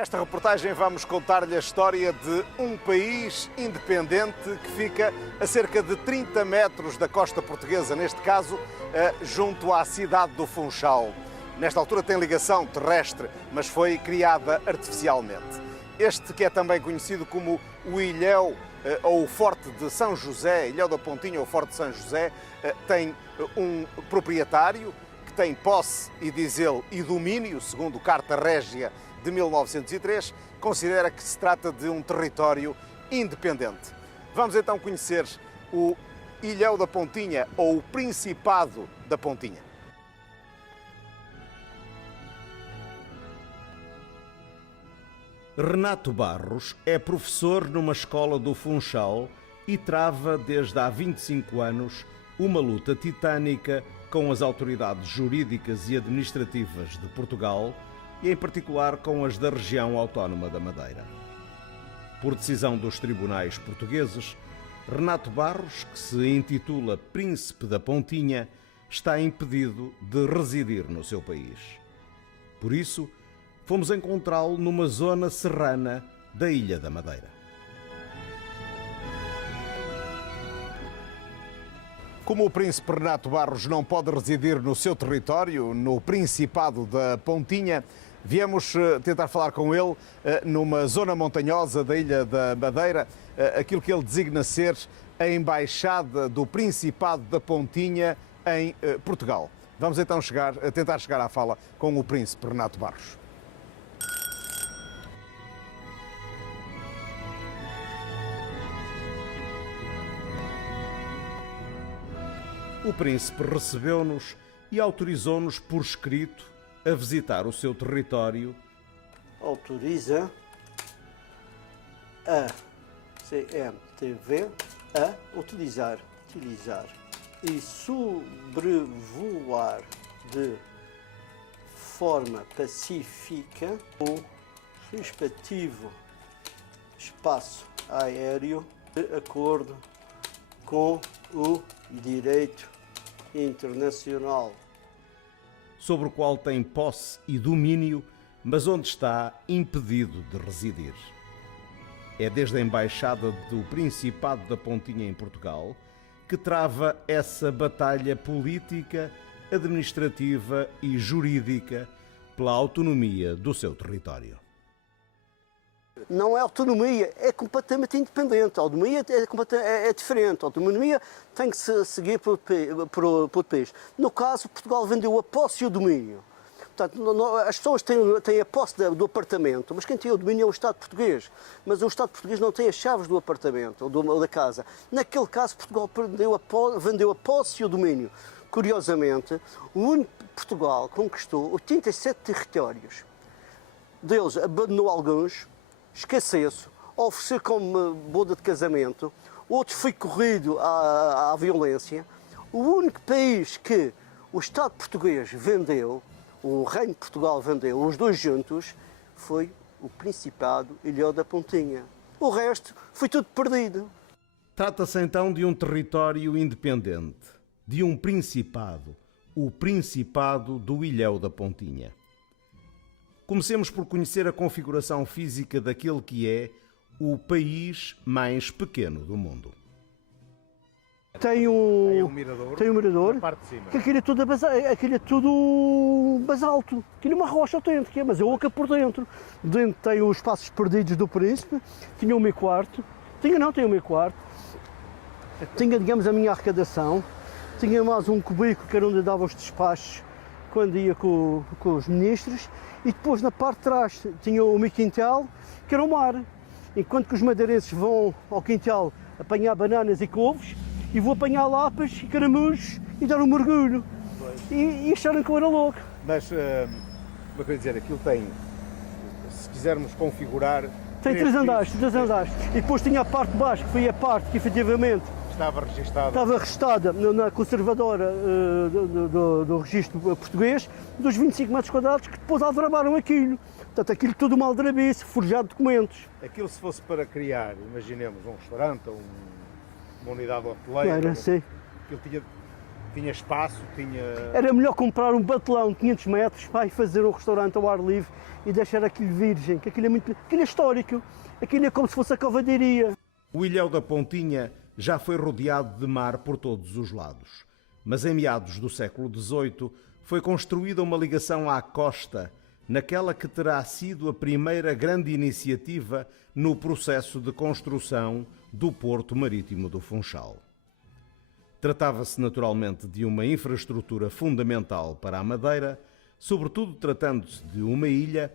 Nesta reportagem vamos contar-lhe a história de um país independente que fica a cerca de 30 metros da costa portuguesa, neste caso junto à cidade do Funchal. Nesta altura tem ligação terrestre, mas foi criada artificialmente. Este que é também conhecido como o Ilhéu ou o Forte de São José, Ilhéu da Pontinha ou Forte de São José, tem um proprietário que tem posse, e diz ele, e domínio, segundo Carta Régia de 1903, considera que se trata de um território independente. Vamos então conhecer o Ilhéu da Pontinha ou o Principado da Pontinha. Renato Barros é professor numa escola do Funchal e trava desde há 25 anos uma luta titânica com as autoridades jurídicas e administrativas de Portugal e em particular com as da região autónoma da Madeira. Por decisão dos tribunais portugueses, Renato Barros, que se intitula Príncipe da Pontinha, está impedido de residir no seu país. Por isso, fomos encontrá-lo numa zona serrana da Ilha da Madeira. Como o príncipe Renato Barros não pode residir no seu território, no Principado da Pontinha, viemos tentar falar com ele numa zona montanhosa da Ilha da Madeira, aquilo que ele designa ser a Embaixada do Principado da Pontinha em Portugal. Vamos então tentar chegar à fala com o príncipe Renato Barros. O príncipe recebeu-nos e autorizou-nos por escrito a visitar o seu território. Autoriza a CMTV a utilizar e sobrevoar de forma pacífica o respectivo espaço aéreo de acordo com o direito internacional, sobre o qual tem posse e domínio, mas onde está impedido de residir. É desde a Embaixada do Principado da Pontinha em Portugal que trava essa batalha política, administrativa e jurídica pela autonomia do seu território. Não é autonomia, é completamente independente. A autonomia é diferente. A autonomia tem que se seguir por país. No caso, Portugal vendeu a posse e o domínio. Portanto, as pessoas têm a posse do apartamento, mas quem tem o domínio é o Estado português. Mas o Estado português não tem as chaves do apartamento ou da casa. Naquele caso, Portugal vendeu a posse e o domínio. Curiosamente, Portugal conquistou 87 territórios. Deles abandonou alguns, esqueceu-se, ofereceu como boda de casamento, outros foi corrido à violência. O único país que o Estado português vendeu, o Reino de Portugal vendeu, os dois juntos, foi o Principado Ilhéu da Pontinha. O resto foi tudo perdido. Trata-se então de um território independente, de um principado, o Principado do Ilhéu da Pontinha. Comecemos por conhecer a configuração física daquele que é o país mais pequeno do mundo. Tem um mirador, na parte de cima. Que aquilo é tudo basalto. Aquilo é uma rocha autêntica, mas é oca por dentro. Dentro tem os Passos Perdidos do Príncipe, tinha o meu quarto. Tem o meu quarto. Tinha, digamos, a minha arrecadação. Tinha mais um cubículo que era onde eu dava os despachos quando ia com os ministros. E depois na parte de trás tinha o meu quintal, que era o mar. Enquanto que os madeirenses vão ao quintal apanhar bananas e couves, e vou apanhar lapas e caramujos e dar um mergulho. E acharam que eu era louco. Mas, como é que eu ia dizer, aquilo tem, se quisermos configurar... Tem três andares. E depois tinha a parte de baixo, que foi a parte que efetivamente Estava registada na conservadora do registro português, dos 25 metros quadrados, que depois aldrabaram aquilo. Portanto, aquilo tudo uma aldrabice, forjado de documentos. Aquilo se fosse para criar, imaginemos, um restaurante ou uma unidade hoteleira, Era, sim. Aquilo tinha espaço, tinha... Era melhor comprar um batelão de 500 metros para ir fazer um restaurante ao ar livre e deixar aquilo virgem, que aquilo é histórico, aquilo é como se fosse a cavalaria. O Ilhéu da Pontinha já foi rodeado de mar por todos os lados, mas em meados do século XVIII foi construída uma ligação à costa, naquela que terá sido a primeira grande iniciativa no processo de construção do Porto Marítimo do Funchal. Tratava-se naturalmente de uma infraestrutura fundamental para a Madeira, sobretudo tratando-se de uma ilha,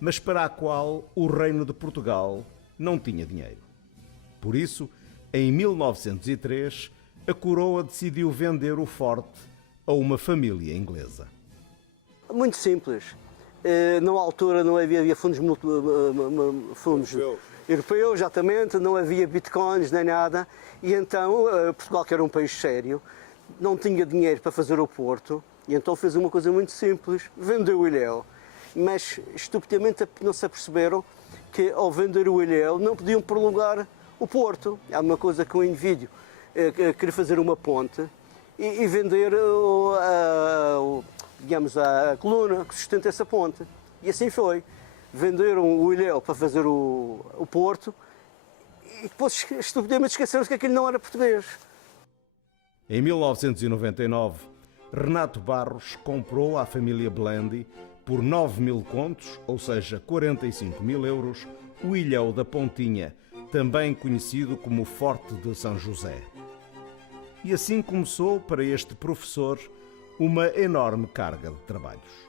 mas para a qual o Reino de Portugal não tinha dinheiro. Por isso, em 1903, a coroa decidiu vender o forte a uma família inglesa. Muito simples. Na altura não havia fundos europeus, exatamente, não havia bitcoins nem nada, e então Portugal, que era um país sério, não tinha dinheiro para fazer o porto, e então fez uma coisa muito simples, vendeu o Ilhéu. Mas estupidamente não se aperceberam que ao vender o Ilhéu não podiam prolongar o porto. Há uma coisa que um indivíduo queria fazer uma ponte e vender a coluna que sustenta essa ponte. E assim foi. Venderam o Ilhéu para fazer o porto e depois estupidamente esqueceram-se que aquilo não era português. Em 1999, Renato Barros comprou à família Blendi por 9.000 contos, ou seja, 45.000 euros, o Ilhéu da Pontinha, também conhecido como Forte de São José. E assim começou para este professor uma enorme carga de trabalhos.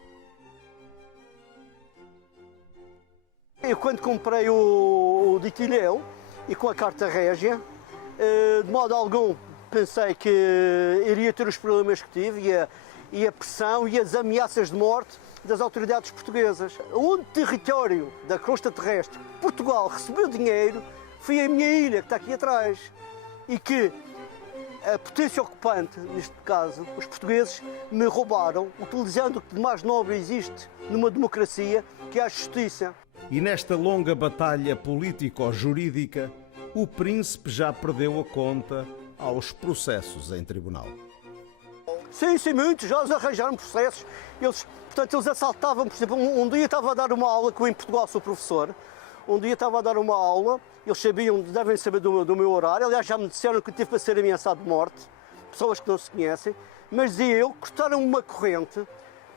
Eu quando comprei o dito Ilhéu e com a carta régia, de modo algum pensei que iria ter os problemas que tive e a pressão e as ameaças de morte das autoridades portuguesas. O único território da crosta terrestre que Portugal recebeu dinheiro foi a minha ilha, que está aqui atrás, e que a potência ocupante, neste caso, os portugueses, me roubaram, utilizando o que de mais nobre existe numa democracia, que é a justiça. E nesta longa batalha político-jurídica, o príncipe já perdeu a conta aos processos em tribunal. Sim, muitos, já os arranjaram processos. Eles assaltavam, por exemplo, um dia estava a dar uma aula, que eu em Portugal sou professor, um dia estava a dar uma aula, eles devem saber do meu horário, aliás já me disseram que tive para ser ameaçado de morte, pessoas que não se conhecem, mas dizia eu, cortaram uma corrente,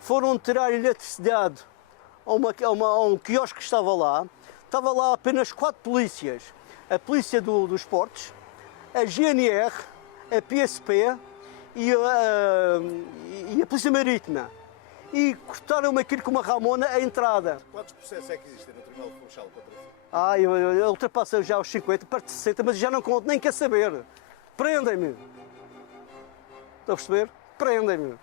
foram tirar eletricidade a um quiosque que estava lá apenas 4 polícias, a polícia dos portos, a GNR, a PSP e a Polícia Marítima. E cortaram-me aquilo com uma ramona a entrada. Quantos processos é que existem no Tribunal de Funchal contra si? Eu ultrapassei já os 50, perto de 60, mas já não conto, nem quer saber. Prendem-me. Estão a perceber? Prendem-me.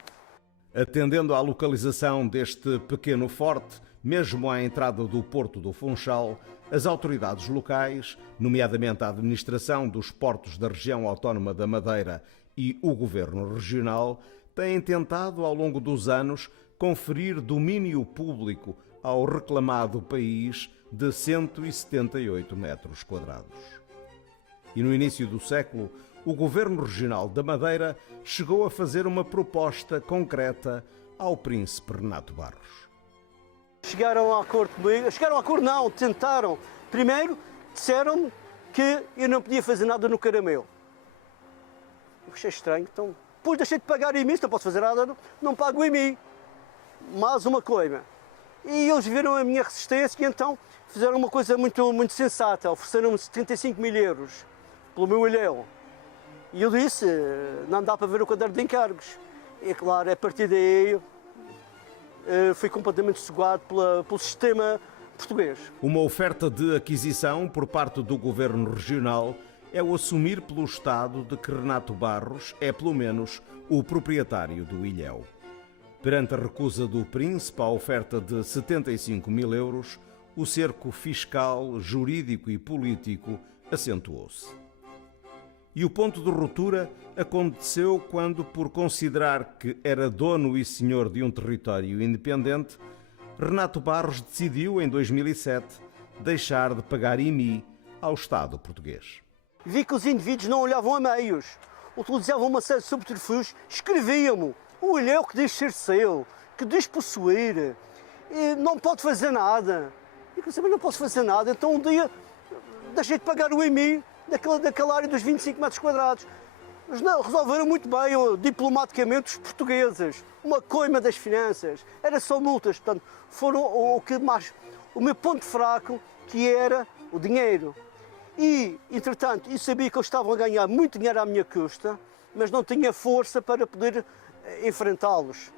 Atendendo à localização deste pequeno forte, mesmo à entrada do Porto do Funchal, as autoridades locais, nomeadamente a administração dos portos da região autónoma da Madeira e o governo regional, têm tentado, ao longo dos anos, conferir domínio público ao reclamado país de 178 metros quadrados. E no início do século, o governo regional da Madeira chegou a fazer uma proposta concreta ao príncipe Renato Barros. Chegaram a acordo comigo, não, tentaram. Primeiro disseram-me que eu não podia fazer nada no caramelo. Eu achei estranho, então depois deixei de pagar em mim, se não posso fazer nada, não pago em mim. Mais uma coisa. E eles viram a minha resistência e então fizeram uma coisa muito sensata, ofereceram-me 75.000 euros pelo meu Ilhéu. E eu disse, não dá para ver o quadro de encargos. E claro, a partir daí fui completamente sugado pelo sistema português. Uma oferta de aquisição por parte do governo regional é o assumir pelo Estado de que Renato Barros é, pelo menos, o proprietário do Ilhéu. Perante a recusa do príncipe à oferta de 75.000 euros, o cerco fiscal, jurídico e político acentuou-se. E o ponto de ruptura aconteceu quando, por considerar que era dono e senhor de um território independente, Renato Barros decidiu, em 2007, deixar de pagar IMI ao Estado português. Vi que os indivíduos não olhavam a meios, utilizavam uma série de subterfúgios, escreviam-me o Ilhéu que diz ser seu, que diz possuir, e não pode fazer nada. E eu mas não posso fazer nada, então um dia deixei de pagar o IMI daquela área dos 25 metros quadrados. Mas não, resolveram muito bem, diplomaticamente, os portugueses. Uma coima das finanças. Era só multas, portanto, foram o meu ponto fraco, que era o dinheiro. E, entretanto, eu sabia que eles estavam a ganhar muito dinheiro à minha custa, mas não tinha força para poder enfrentá-los.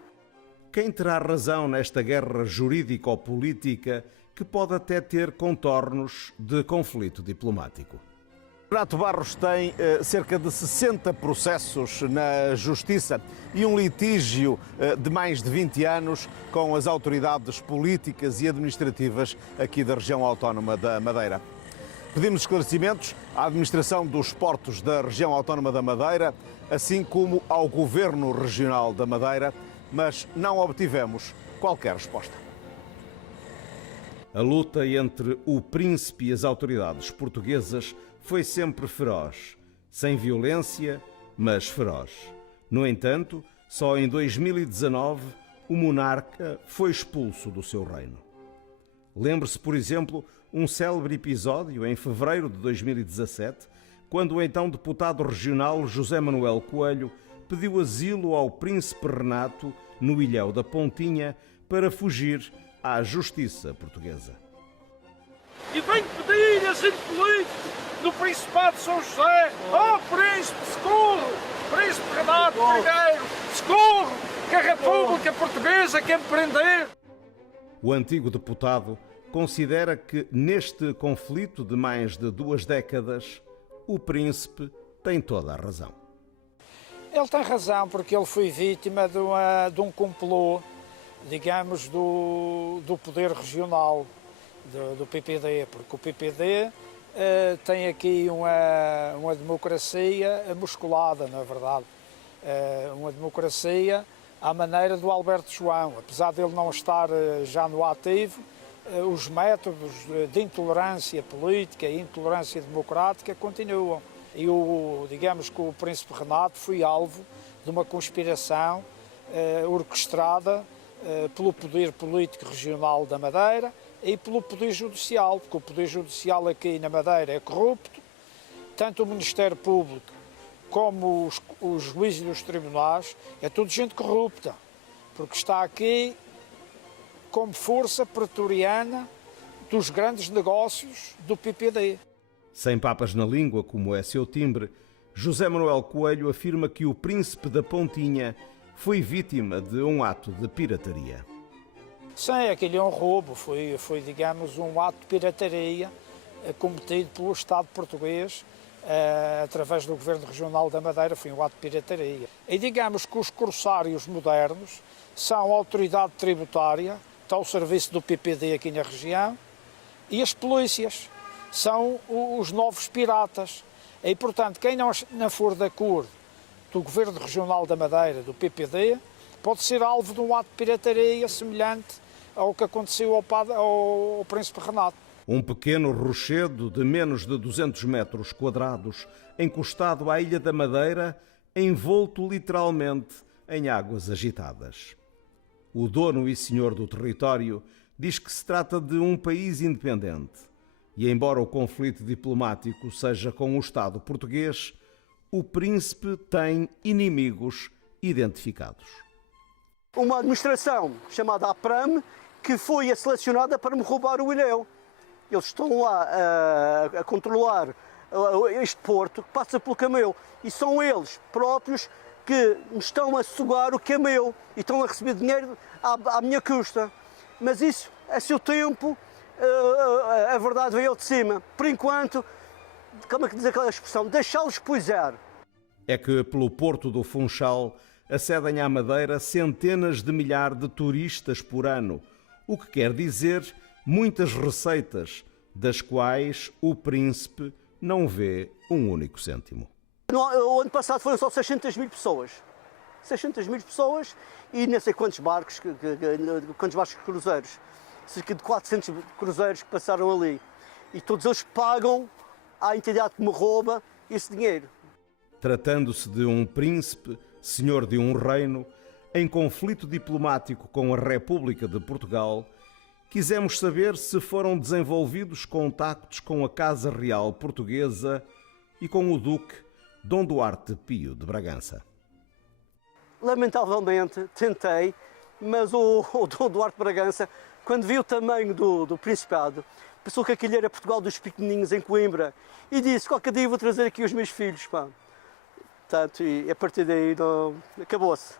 Quem terá razão nesta guerra jurídico-política que pode até ter contornos de conflito diplomático? Renato Barros tem cerca de 60 processos na Justiça e um litígio de mais de 20 anos com as autoridades políticas e administrativas aqui da região autónoma da Madeira. Pedimos esclarecimentos à administração dos portos da região autónoma da Madeira, assim como ao Governo Regional da Madeira, mas não obtivemos qualquer resposta. A luta entre o príncipe e as autoridades portuguesas foi sempre feroz, sem violência, mas feroz. No entanto, só em 2019 o monarca foi expulso do seu reino. Lembre-se, por exemplo, um célebre episódio em fevereiro de 2017, quando o então deputado regional José Manuel Coelho pediu asilo ao príncipe Renato no Ilhéu da Pontinha para fugir à justiça portuguesa. E venho pedir asilo político do Principado de São José. Oh, Príncipe, socorro! Príncipe Renato I, socorro! Que a República Portuguesa quer me prender! O antigo deputado considera que neste conflito de mais de 2 décadas, o príncipe tem toda a razão. Ele tem razão porque ele foi vítima de um complô, digamos, do poder regional, do PPD, porque o PPD tem aqui uma democracia musculada, na verdade. Uma democracia à maneira do Alberto João. Apesar de ele não estar já no ativo, os métodos de intolerância política e intolerância democrática continuam. E digamos que o príncipe Renato foi alvo de uma conspiração orquestrada pelo poder político regional da Madeira e pelo poder judicial, porque o poder judicial aqui na Madeira é corrupto, tanto o Ministério Público como os juízes dos tribunais, é tudo gente corrupta, porque está aqui como força pretoriana dos grandes negócios do PPD. Sem papas na língua, como é seu timbre, José Manuel Coelho afirma que o príncipe da Pontinha foi vítima de um ato de pirataria. Sim, aquele é um roubo, foi digamos, um ato de pirataria cometido pelo Estado português através do Governo Regional da Madeira, foi um ato de pirataria. E digamos que os corsários modernos são a autoridade tributária, está ao serviço do PPD aqui na região, e as polícias são os novos piratas. E, portanto, quem não for da cor do Governo Regional da Madeira, do PPD, pode ser alvo de um ato de pirataria semelhante ao que aconteceu ao príncipe Renato. Um pequeno rochedo de menos de 200 metros quadrados, encostado à Ilha da Madeira, envolto literalmente em águas agitadas. O dono e senhor do território diz que se trata de um país independente e, embora o conflito diplomático seja com o Estado português, o príncipe tem inimigos identificados. Uma administração chamada APRAM que foi selecionada para me roubar o ilhéu. Eles estão lá a controlar este porto que passa pelo Camelo e são eles próprios que me estão a sugar o que é meu e estão a receber dinheiro à minha custa. Mas isso, a seu tempo, a verdade veio de cima. Por enquanto, como é que diz aquela expressão? Deixá-los poisar. É que pelo Porto do Funchal acedem à Madeira centenas de milhares de turistas por ano, o que quer dizer muitas receitas, das quais o príncipe não vê um único cêntimo. O ano passado foram só 600 mil pessoas. 600 mil pessoas e não sei quantos barcos cruzeiros. Cerca de 400 cruzeiros que passaram ali. E todos eles pagam à entidade que me rouba esse dinheiro. Tratando-se de um príncipe, senhor de um reino, em conflito diplomático com a República de Portugal, quisemos saber se foram desenvolvidos contactos com a Casa Real Portuguesa e com o Duque Dom Duarte Pio de Bragança. Lamentavelmente tentei, mas o Dom Duarte de Bragança, quando viu o tamanho do Principado, pensou que aquilo era Portugal dos pequenininhos em Coimbra e disse: qualquer dia vou trazer aqui os meus filhos. Pá. Portanto, e a partir daí acabou-se.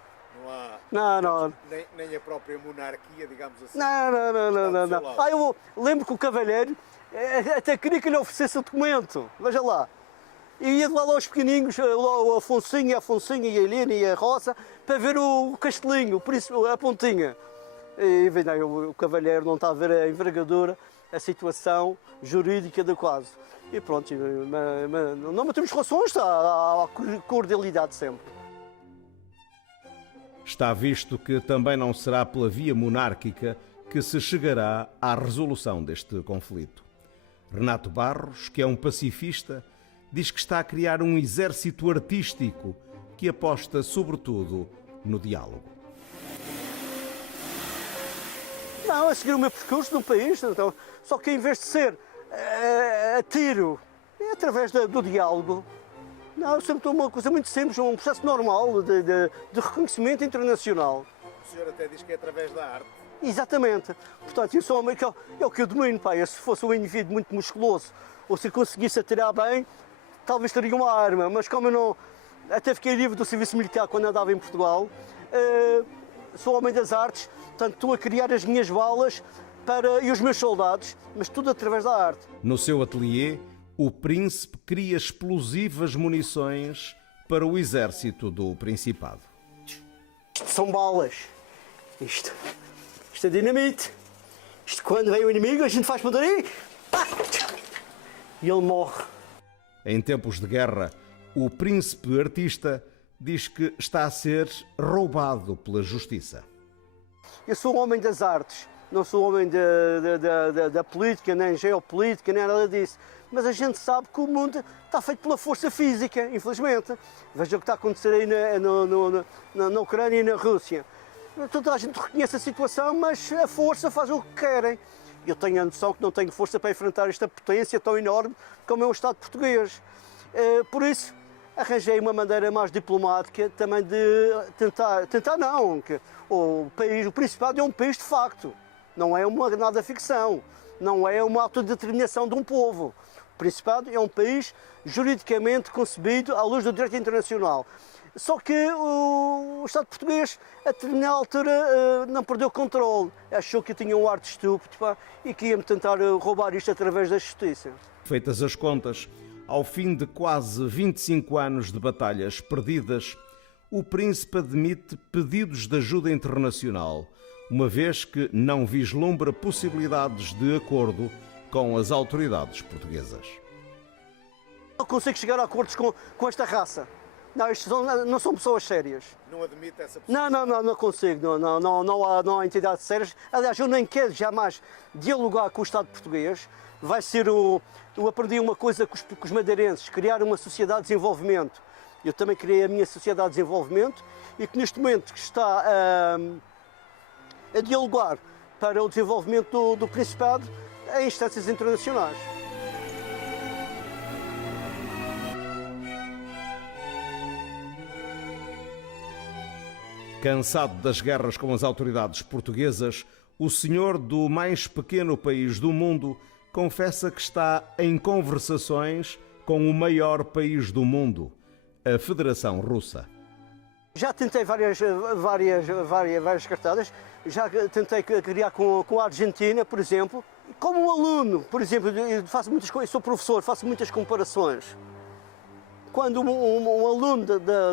Não, nem a própria monarquia, digamos assim. Não. Eu lembro que o cavalheiro até queria que lhe oferecesse o documento, veja lá. E ia de lá aos pequenininhos, o Afonsinho, e a Helena e a Rosa, para ver o castelinho, por isso a pontinha. E o cavalheiro não está a ver a envergadura, a situação jurídica do caso. E pronto, não mantemos relações, há cordialidade sempre. Está visto que também não será pela via monárquica que se chegará à resolução deste conflito. Renato Barros, que é um pacifista, diz que está a criar um exército artístico que aposta sobretudo no diálogo. Não, a seguir o meu percurso no país, então, só que em vez de ser a tiro, é através do diálogo. Não, sempre uma coisa muito simples, um processo normal de reconhecimento internacional. O senhor até diz que é através da arte. Exatamente. Portanto, eu sou homem que é o que eu domino, pá. Se fosse um indivíduo muito musculoso, ou se conseguisse atirar bem, talvez teria uma arma. Mas como eu não... Até fiquei livre do serviço militar quando andava em Portugal, sou homem das artes, portanto, estou a criar as minhas balas e os meus soldados, mas tudo através da arte. No seu ateliê, o príncipe cria explosivas munições para o exército do Principado. Isto são balas. Isto é dinamite. Isto quando vem o inimigo, a gente faz por aí, e ele morre. Em tempos de guerra, o príncipe artista diz que está a ser roubado pela justiça. Eu sou um homem das artes, não sou homem da política, nem geopolítica, nem nada disso. Mas a gente sabe que o mundo está feito pela força física, infelizmente. Veja o que está a acontecer aí na Ucrânia e na Rússia. Toda a gente reconhece a situação, mas a força faz o que querem. Eu tenho a noção que não tenho força para enfrentar esta potência tão enorme como é o Estado português. Por isso, arranjei uma maneira mais diplomática também de tentar não, que o Principado é um país de facto, não é nada ficção, não é uma autodeterminação de um povo. O Principado é um país juridicamente concebido à luz do direito internacional. Só que o Estado português, a determinada altura, não perdeu o controle. Achou que tinha um ar de estúpido, pá, e que ia-me tentar roubar isto através da justiça. Feitas as contas, ao fim de quase 25 anos de batalhas perdidas, o príncipe admite pedidos de ajuda internacional, uma vez que não vislumbra possibilidades de acordo com as autoridades portuguesas. Não consigo chegar a acordos com esta raça. Não, não são pessoas sérias. Não admite essa possibilidade? Não consigo. Não há entidades sérias. Aliás, eu nem quero jamais dialogar com o Estado português. Vai ser eu aprendi uma coisa com os madeirenses, criar uma sociedade de desenvolvimento. Eu também criei a minha sociedade de desenvolvimento e que neste momento está a dialogar para o desenvolvimento do Principado em instâncias internacionais. Cansado das guerras com as autoridades portuguesas, o senhor do mais pequeno país do mundo confessa que está em conversações com o maior país do mundo, a Federação Russa. Já tentei várias cartadas, já tentei criar com a Argentina, por exemplo. Como um aluno, por exemplo, eu faço muitas coisas, sou professor, faço muitas comparações. Quando um aluno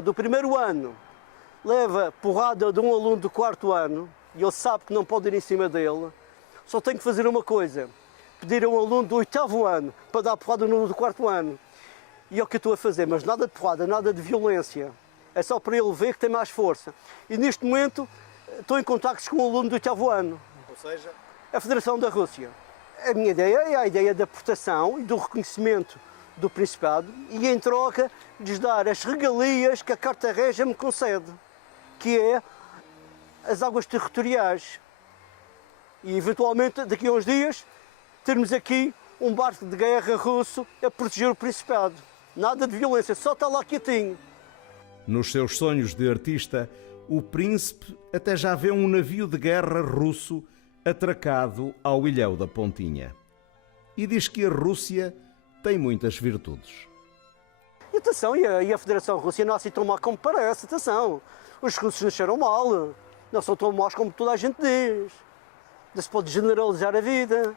do primeiro ano leva porrada de um aluno do quarto ano e ele sabe que não pode ir em cima dele, só tem que fazer uma coisa: pedir a um aluno do oitavo ano para dar porrada no do quarto ano. E é o que eu estou a fazer, mas nada de porrada, nada de violência. É só para ele ver que tem mais força. E neste momento estou em contactos com um aluno do oitavo ano. Ou seja? A Federação da Rússia. A minha ideia é a ideia da proteção e do reconhecimento do Principado e, em troca, lhes dar as regalias que a Carta Régia me concede, que é as águas territoriais. e eventualmente daqui a uns dias termos aqui um barco de guerra russo a proteger o Principado. Nada de violência, só está lá quietinho. Nos seus sonhos de artista, o príncipe até já vê um navio de guerra russo atracado ao Ilhéu da Pontinha. E diz que a Rússia tem muitas virtudes. E atenção, e a Federação Russa não é assim tão má como parece, atenção. Os russos nasceram mal, não são tão maus como toda a gente diz. Não se pode generalizar a vida,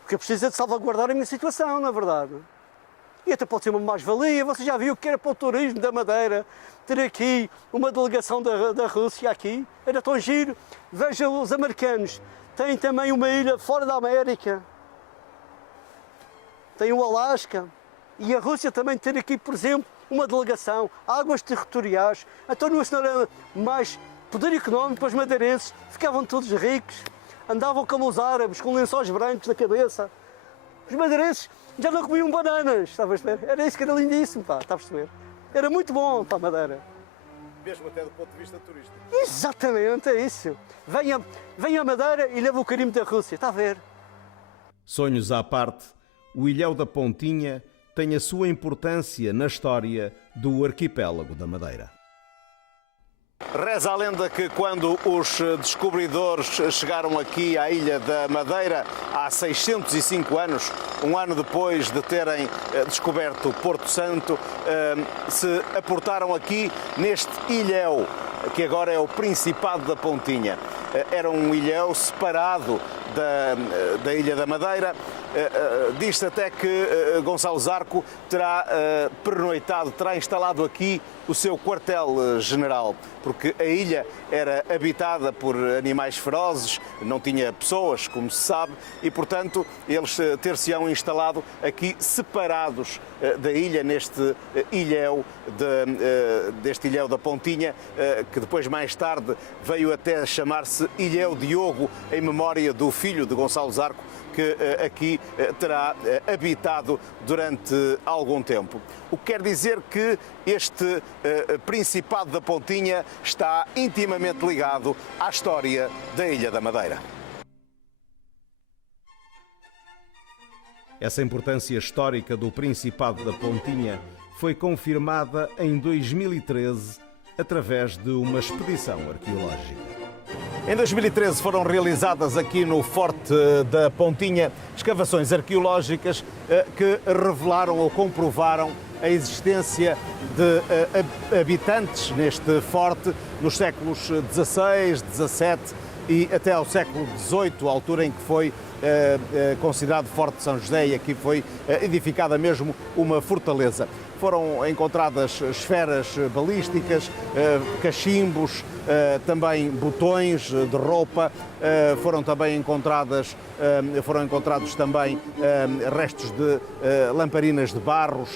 porque eu preciso de salvaguardar a minha situação, na verdade. E até pode ser uma mais-valia, você já viu que era para o turismo da Madeira, ter aqui uma delegação da Rússia aqui, era tão giro. Veja os americanos, têm também uma ilha fora da América, tem o Alasca, e a Rússia também ter aqui, por exemplo, uma delegação, águas territoriais, então não era mais poder económico para os madeirenses, ficavam todos ricos, andavam como os árabes, com lençóis brancos na cabeça. Os madeirenses já não comiam bananas, está a perceber? Era isso que era lindíssimo, pá, está a perceber? Era muito bom para a Madeira. Mesmo até do ponto de vista turístico. Exatamente, é isso. Venha à Madeira e leva o carimbo da Rússia, está a ver? Sonhos à parte, o Ilhéu da Pontinha tem a sua importância na história do arquipélago da Madeira. Reza a lenda que quando os descobridores chegaram aqui à Ilha da Madeira há 605 anos, um ano depois de terem descoberto Porto Santo, se aportaram aqui neste ilhéu, que agora é o Principado da Pontinha. Era um ilhéu separado da Ilha da Madeira. Diz-se até que Gonçalo Zarco terá pernoitado, terá instalado aqui o seu quartel-general, porque a ilha era habitada por animais ferozes, não tinha pessoas, como se sabe, e, portanto, eles ter-se-ão instalado aqui separados da ilha, neste ilhéu, deste ilhéu da Pontinha, que depois, mais tarde, veio até chamar-se Ilhéu Diogo, em memória do filho de Gonçalo Zarco, que aqui terá habitado durante algum tempo. O que quer dizer que este Principado da Pontinha está intimamente ligado à história da Ilha da Madeira. Essa importância histórica do Principado da Pontinha foi confirmada em 2013 através de uma expedição arqueológica. Em 2013 foram realizadas aqui no Forte da Pontinha escavações arqueológicas que revelaram ou comprovaram a existência de habitantes neste forte nos séculos XVI, XVII e até ao século XVIII, a altura em que foi considerado Forte de São José, e aqui foi edificada mesmo uma fortaleza. Foram encontradas esferas balísticas, cachimbos, também botões de roupa, foram encontrados também restos de lamparinas de barro,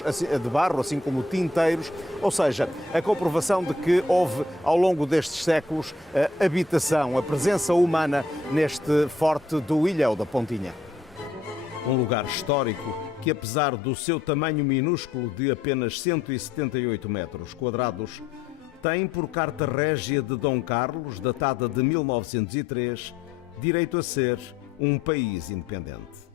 assim como tinteiros, ou seja, a comprovação de que houve ao longo destes séculos habitação, a presença humana neste forte do Ilhéu da Pontinha. Um lugar histórico que, apesar do seu tamanho minúsculo de apenas 178 metros quadrados, tem, por carta régia de Dom Carlos, datada de 1903, direito a ser um país independente.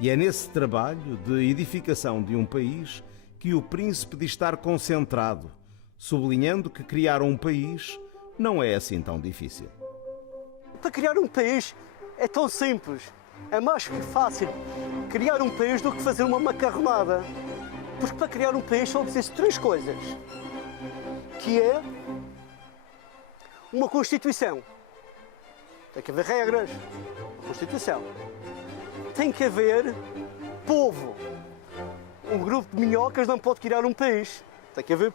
E é nesse trabalho de edificação de um país que o príncipe diz estar concentrado, sublinhando que criar um país não é assim tão difícil. Para criar um país é tão simples. É mais fácil criar um país do que fazer uma macarronada. Porque para criar um país só preciso de 3 coisas. Que é uma Constituição. Tem que haver regras. Uma Constituição. Tem que haver povo. Um grupo de minhocas não pode criar um país. Tem que haver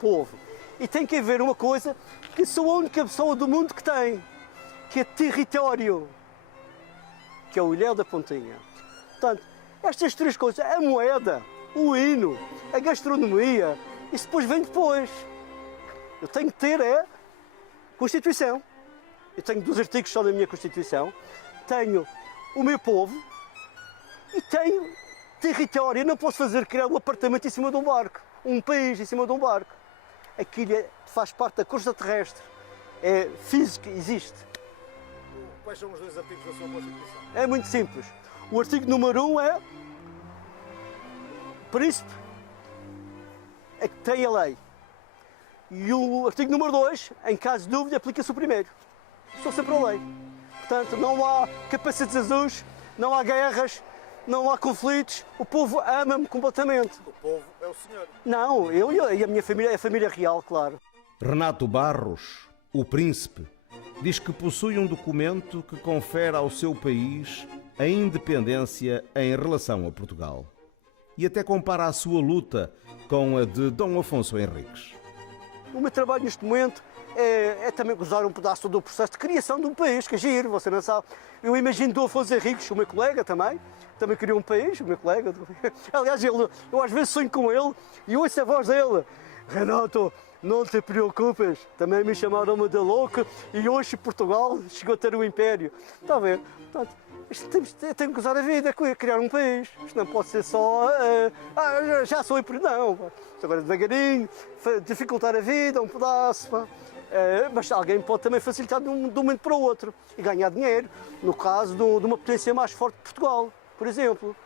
povo. E tem que haver uma coisa que sou a única pessoa do mundo que tem. Que é território. Que é o Ilhéu da Pontinha. Portanto, estas 3 coisas, a moeda, o hino, a gastronomia, isso depois vem depois. Eu tenho que ter a Constituição. Eu tenho 2 artigos só na minha Constituição. Tenho o meu povo e tenho território. Eu não posso criar um apartamento em cima de um barco, um país em cima de um barco. Aquilo faz parte da crosta terrestre. É físico, existe. quais são os dois artigos da sua Constituição? É muito simples. O artigo número 1 é o príncipe é que tem a lei. E o artigo número 2, em caso de dúvida, aplica-se o primeiro. Sou sempre a lei. Portanto, não há capacetes azuis, não há guerras, não há conflitos. O povo ama-me completamente. O povo é o senhor. Não, eu e a minha família, é a família real, claro. Renato Barros, o príncipe, diz que possui um documento que confere ao seu país a independência em relação a Portugal. E até compara a sua luta com a de Dom Afonso Henriques. O meu trabalho neste momento é também gozar um pedaço do processo de criação de um país, que é giro, você não sabe. Eu imagino Dom Afonso Henriques, o meu colega também criou um país, o meu colega. Aliás, eu às vezes sonho com ele e ouço a voz dele. Renato, não te preocupes, também me chamaram de louco e hoje Portugal chegou a ter um império. Está a ver? Portanto, tem que gozar a vida, criar um país. Isto não pode ser só, já sou império, não. Isto agora devagarinho, dificultar a vida, um pedaço. Mas alguém pode também facilitar de um momento para o outro e ganhar dinheiro, no caso de uma potência mais forte que Portugal, por exemplo.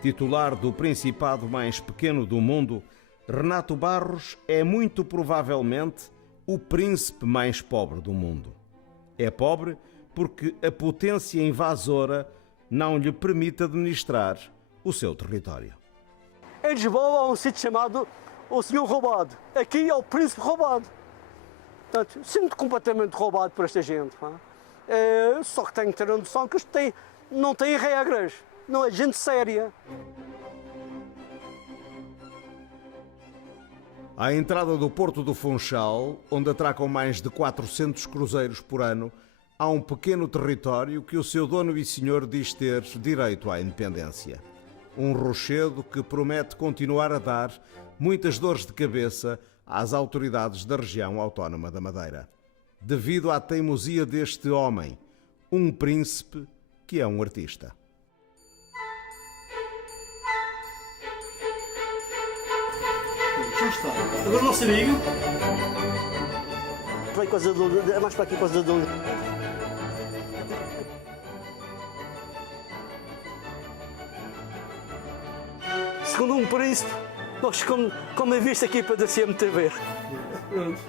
Titular do principado mais pequeno do mundo, Renato Barros é muito provavelmente o príncipe mais pobre do mundo. É pobre porque a potência invasora não lhe permite administrar o seu território. Em Lisboa há um sítio chamado o Senhor Roubado. Aqui é o Príncipe Roubado. Portanto, sinto completamente roubado por esta gente. Só que tenho que ter a noção que isto não tem regras. Não é gente séria. À entrada do Porto do Funchal, onde atracam mais de 400 cruzeiros por ano, há um pequeno território que o seu dono e senhor diz ter direito à independência. Um rochedo que promete continuar a dar muitas dores de cabeça às autoridades da região autónoma da Madeira, devido à teimosia deste homem, um príncipe que é um artista. Já está. Agora o nosso amigo. É mais para aqui, coisa do. Segundo um príncipe, nós como é visto aqui para da CMTV. Pronto.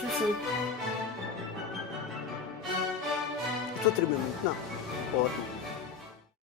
Já sei. Estou tremendo. Não. Ótimo.